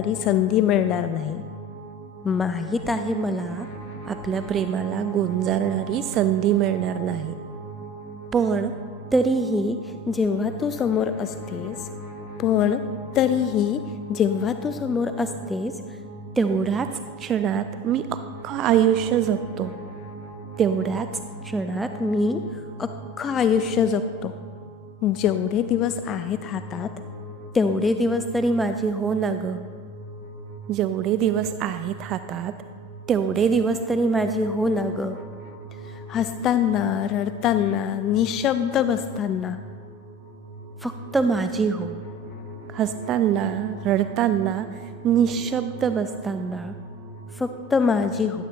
ती संधी मिळणार नाही. माहीत आहे मला आपल्या प्रेमाला गोंजारणारी संधी मिळणार नाही. पण तरीही जेव्हा तू समोर असतेस तेवढ्याच क्षणात मी अख्खं आयुष्य जगतो. जेवढे दिवस आहेत हातात तेवढे दिवस तरी माझी हो ना गं. हसताना, रडताना, निशब्द बसताना फक्त माझी हो.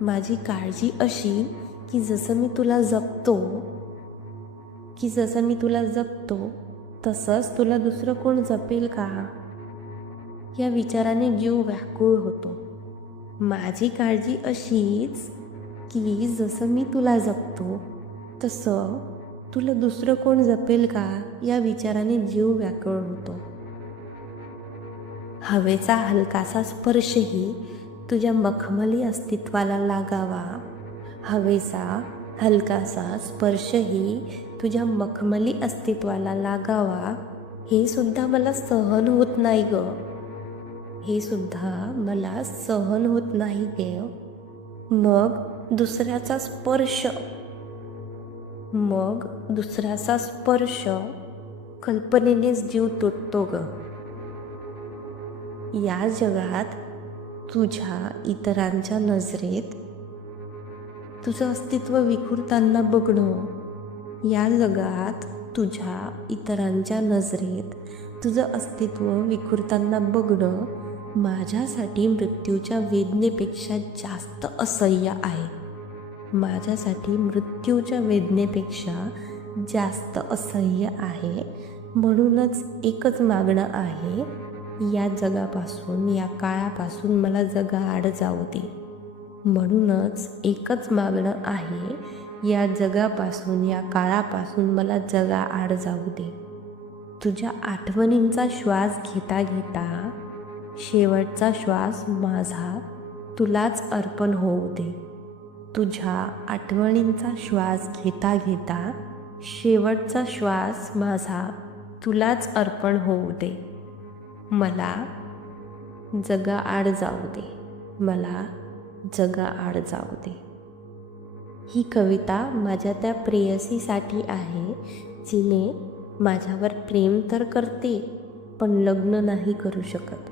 माझी काळजी अशी की जसं मी तुला जपतो तसंच तुला दुसरं कोण जपेल का, या विचाराने जीव व्याकुळ होतो. माझी काळजी अशीच की जसं मी तुला जपतो तसं तुला दुसरं कोण जपेल का, या विचाराने जीव व्याकुळ होतो. हवेचा हलकासा स्पर्शही तुझ्या मखमली अस्तित्वाला लागावा, हे सुद्धा मला सहन होत नाही गे. मग दुसऱ्याचा स्पर्श कल्पनेनेच जीव तुटतो ग. या जगात तुझ्या इतरांच्या नजरेत तुझं अस्तित्व विखुरताना बघणं माझ्यासाठी मृत्यूच्या वेदनेपेक्षा जास्त असह्य आहे. म्हणूनच एकच मागणं आहे, या जगापासून, या काळापासून मला जगाआड जाऊ दे. तुझ्या आठवणींचा श्वास घेता घेता शेवटचा श्वास माझा तुलाच अर्पण होऊ दे. मला जगाआड जाऊ दे. ही कविता माझ्या त्या प्रेयसीसाठी आहे जिने माझ्यावर प्रेम तर करते पण लग्न नाही करू शकत.